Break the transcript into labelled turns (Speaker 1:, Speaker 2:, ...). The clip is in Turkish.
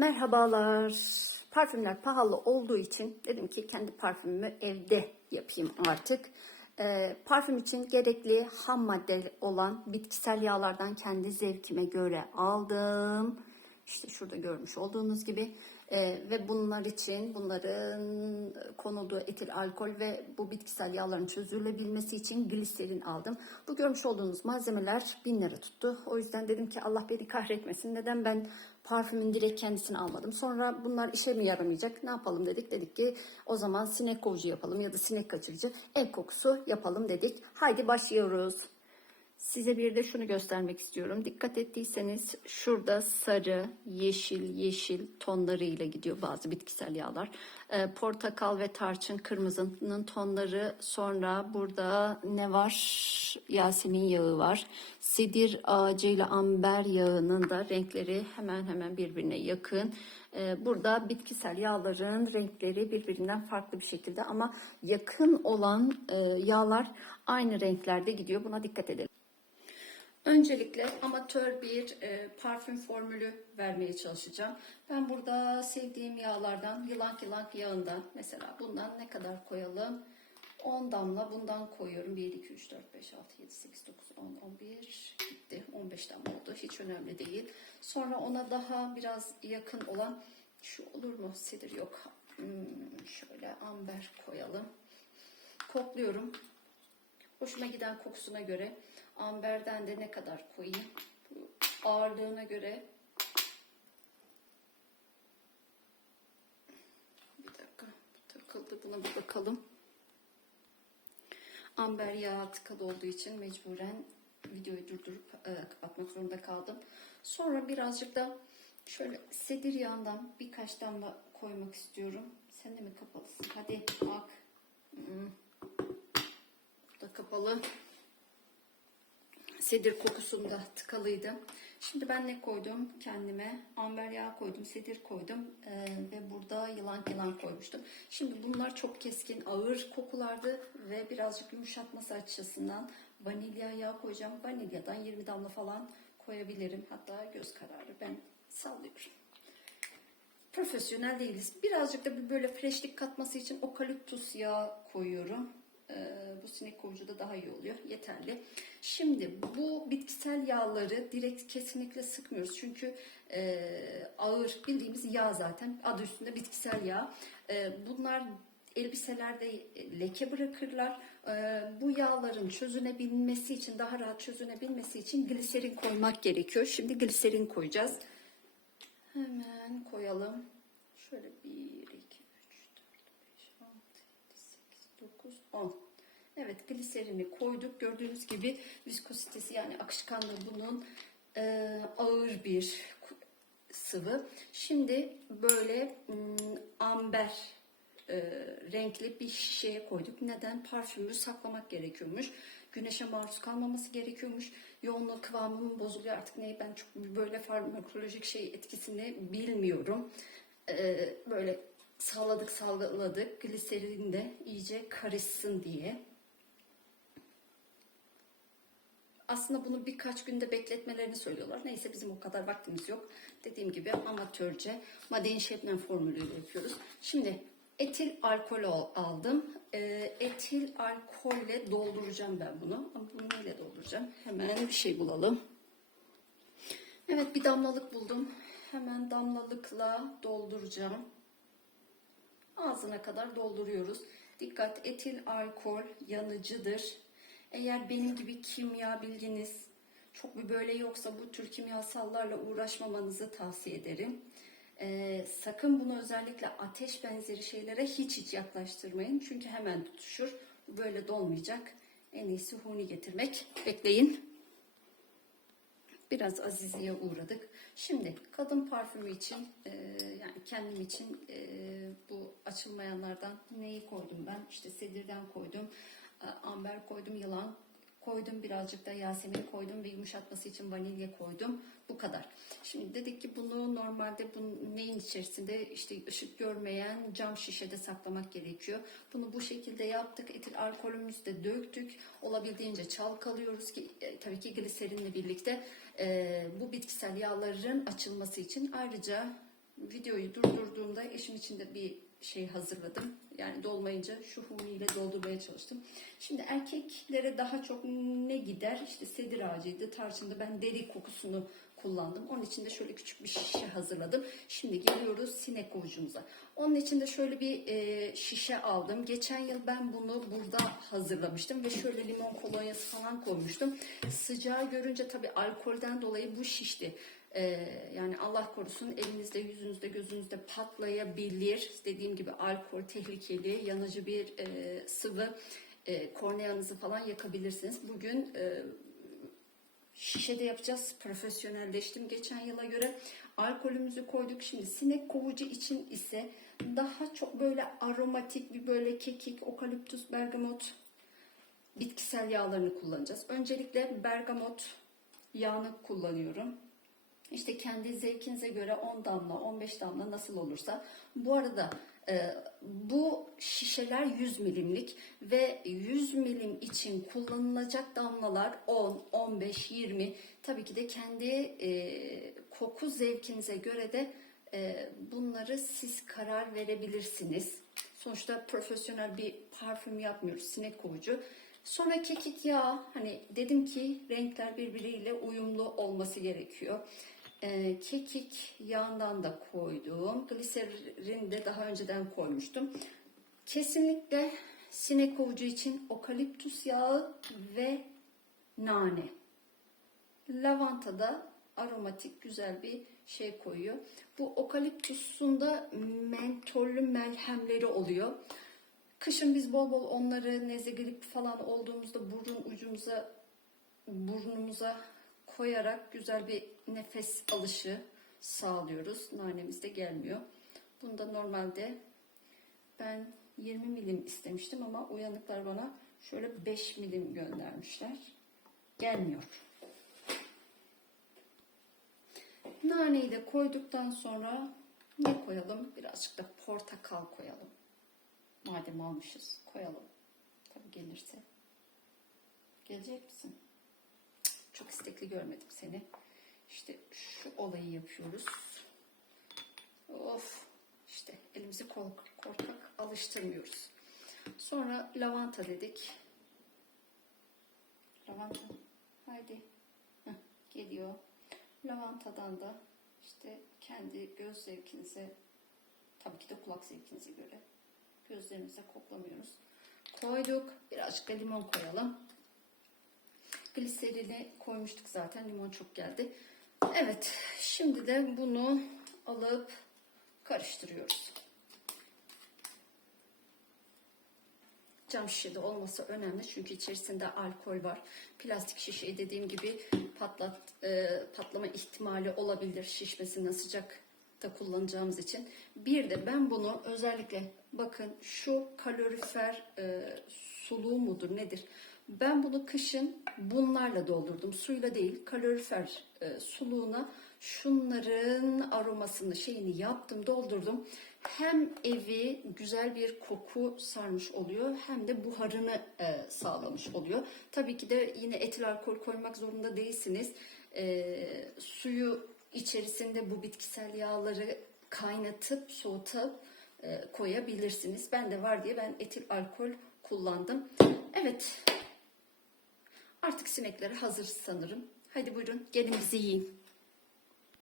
Speaker 1: Merhabalar. Parfümler pahalı olduğu için dedim ki kendi parfümümü evde yapayım artık. Ee, parfüm için gerekli ham madde olan bitkisel yağlardan kendi zevkime göre aldım. İşte şurada görmüş olduğunuz gibi. Ee, ve bunlar için bunların konulduğu etil alkol ve bu bitkisel yağların çözülebilmesi için gliserin aldım. Bu görmüş olduğunuz malzemeler 1000 lira tuttu. O yüzden dedim ki Allah beni kahretmesin. Neden ben parfümün direkt kendisini almadım. Sonra bunlar işe mi yaramayacak? Ne yapalım dedik. Dedik ki o zaman sinek kovucu yapalım ya da sinek kaçırıcı ev kokusu yapalım dedik. Haydi başlıyoruz. Size bir de şunu göstermek istiyorum. Dikkat ettiyseniz şurada sarı, yeşil, yeşil tonlarıyla gidiyor bazı bitkisel yağlar. Ee, portakal ve tarçın kırmızının tonları. Sonra burada ne var? Yasemin yağı var. Sidir ağacıyla amber yağının da renkleri hemen hemen birbirine yakın. Ee, burada bitkisel yağların renkleri birbirinden farklı bir şekilde ama yakın olan e, yağlar aynı renklerde gidiyor. Buna dikkat edelim. Öncelikle amatör bir e, parfüm formülü vermeye çalışacağım. Ben burada sevdiğim yağlardan, yılan yılan yağından mesela bundan ne kadar koyalım? 10 damla bundan koyuyorum. 1, 2, 3, 4, 5, 6, 7, 8, 9, 10, 11 gitti. 15 damla oldu. Hiç önemli değil. Sonra ona daha biraz yakın olan şu olur mu? Sidir yok. Hmm, şöyle amber koyalım. Kokluyorum. Hoşuma giden kokusuna göre amberden de ne kadar koyayım? Ağırlığına göre bir dakika takıldı buna bir bakalım. Amber yağı tıkalı olduğu için mecburen videoyu durdurup e, kapatmak zorunda kaldım. Sonra birazcık da şöyle sedir yağından birkaç damla koymak istiyorum. Sen de mi kapalısın? Hadi bak. Hmm. Bu da kapalı. Sedir kokusunda tıkalıydı. Şimdi ben ne koydum kendime? Amber yağı koydum, sedir koydum ee, ve burada yılan yılan koymuştum. Şimdi bunlar çok keskin, ağır kokulardı ve birazcık yumuşatması açısından vanilya yağı koyacağım. Vanilyadan 20 damla falan koyabilirim. Hatta göz kararı ben sallıyorum. Profesyonel değiliz. Birazcık da böyle freshlik katması için okaliptus yağı koyuyorum. Ee, bu sinek kovucu da daha iyi oluyor. Yeterli. Şimdi bu bitkisel yağları direkt kesinlikle sıkmıyoruz. Çünkü e, ağır bildiğimiz yağ zaten. Adı üstünde bitkisel yağ. E, bunlar elbiselerde leke bırakırlar. E, bu yağların çözünebilmesi için, daha rahat çözünebilmesi için gliserin koymak gerekiyor. Şimdi gliserin koyacağız. Hemen koyalım. Şöyle 1, 2, 3, 4, 5, 6, 7, 8, 9, 10. Evet gliserini koyduk. Gördüğünüz gibi viskositesi yani akışkanlığı bunun e, ağır bir sıvı. Şimdi böyle mm, amber e, renkli bir şişeye koyduk. Neden? Parfümü saklamak gerekiyormuş. Güneşe maruz kalmaması gerekiyormuş. Yoğunluğu kıvamının bozuluyor artık neyi ben çok böyle farmakolojik şey etkisini bilmiyorum. E, böyle sağladık sağladık gliserin de iyice karışsın diye. Aslında bunu birkaç günde bekletmelerini söylüyorlar. Neyse bizim o kadar vaktimiz yok. Dediğim gibi amatörce Madein Şebnem formülüyle yapıyoruz. Şimdi etil alkol al- aldım. Ee, etil alkolle dolduracağım ben bunu. Ama bunu neyle dolduracağım? Hemen bir şey bulalım. Evet bir damlalık buldum. Hemen damlalıkla dolduracağım. Ağzına kadar dolduruyoruz. Dikkat etil alkol yanıcıdır. Eğer benim gibi kimya bilginiz çok bir böyle yoksa bu tür kimyasallarla uğraşmamanızı tavsiye ederim. Ee, sakın bunu özellikle ateş benzeri şeylere hiç hiç yaklaştırmayın. Çünkü hemen tutuşur. Böyle dolmayacak. En iyisi huni getirmek. Bekleyin. Biraz aziziye uğradık. Şimdi kadın parfümü için e, kendim için e, bu açılmayanlardan neyi koydum ben? İşte sedirden koydum, e, amber koydum, yılan koydum, birazcık da yasemin koydum ve yumuşatması için vanilya koydum. Bu kadar. Şimdi dedik ki bunu normalde bu neyin içerisinde işte ışık görmeyen cam şişede saklamak gerekiyor. Bunu bu şekilde yaptık. Etil alkolümüzü de döktük. Olabildiğince çalkalıyoruz ki e, tabii ki gliserinle birlikte e, bu bitkisel yağların açılması için ayrıca videoyu durdurduğumda eşim için de bir şey hazırladım. Yani dolmayınca şu humiyle doldurmaya çalıştım. Şimdi erkeklere daha çok ne gider? İşte sedir ağacıydı, tarçındı. Ben deri kokusunu kullandım. Onun için de şöyle küçük bir şişe hazırladım. Şimdi geliyoruz sinek kovucumuza. Onun için de şöyle bir e, şişe aldım. Geçen yıl ben bunu burada hazırlamıştım ve şöyle limon kolonyası falan koymuştum. Sıcağı görünce tabii alkolden dolayı bu şişti. Ee, yani Allah korusun elinizde, yüzünüzde, gözünüzde patlayabilir. Dediğim gibi alkol tehlikeli, yanıcı bir e, sıvı. E, korneanızı falan yakabilirsiniz. Bugün e, şişede yapacağız. Profesyonelleştim geçen yıla göre. Alkolümüzü koyduk. Şimdi sinek kovucu için ise daha çok böyle aromatik bir böyle kekik, okaliptüs, bergamot bitkisel yağlarını kullanacağız. Öncelikle bergamot yağını kullanıyorum. İşte kendi zevkinize göre 10 damla, 15 damla nasıl olursa. Bu arada e, bu şişeler 100 milimlik ve 100 milim için kullanılacak damlalar 10, 15, 20. Tabii ki de kendi e, koku zevkinize göre de e, bunları siz karar verebilirsiniz. Sonuçta profesyonel bir parfüm yapmıyoruz, sinek kovucu. Sonra kekik yağı, hani dedim ki renkler birbiriyle uyumlu olması gerekiyor. Ee, kekik yağından da koydum. Gliserin de daha önceden koymuştum. Kesinlikle sinek kovucu için okaliptüs yağı ve nane. Lavanta da aromatik güzel bir şey koyuyor. Bu okaliptüsün da mentollü melhemleri oluyor. Kışın biz bol bol onları grip falan olduğumuzda burun ucumuza burnumuza koyarak güzel bir nefes alışı sağlıyoruz. Nanemiz de gelmiyor. Bunda normalde ben 20 milim istemiştim ama uyanıklar bana şöyle 5 milim göndermişler. Gelmiyor. Naneyi de koyduktan sonra ne koyalım? Birazcık da portakal koyalım. Madem almışız koyalım. Tabii gelirse. Gelecek misin? Çok istekli görmedim seni. İşte şu olayı yapıyoruz. Of işte elimizi kork- korkak alıştırmıyoruz. Sonra lavanta dedik. Lavanta. Haydi. Heh, geliyor. Lavantadan da işte kendi göz zevkinize tabii ki de kulak zevkinize göre gözlerimize koklamıyoruz. Koyduk. Birazcık da limon koyalım. Gliserini koymuştuk zaten. Limon çok geldi. Evet. Şimdi de bunu alıp karıştırıyoruz. Cam şişede olması önemli çünkü içerisinde alkol var. Plastik şişeyi dediğim gibi patlat e, patlama ihtimali olabilir şişmesinden sıcak da kullanacağımız için. Bir de ben bunu özellikle bakın şu kalorifer e, suluğu mudur nedir? Ben bunu kışın bunlarla doldurdum. Suyla değil kalorifer e, suluğuna şunların aromasını şeyini yaptım doldurdum. Hem evi güzel bir koku sarmış oluyor hem de buharını e, sağlamış oluyor. Tabii ki de yine etil alkol koymak zorunda değilsiniz. E, suyu içerisinde bu bitkisel yağları kaynatıp soğutup e, koyabilirsiniz. Ben de var diye ben etil alkol kullandım. Evet. Artık sinekleri hazır sanırım. Hadi buyurun gelin bizi yiyin.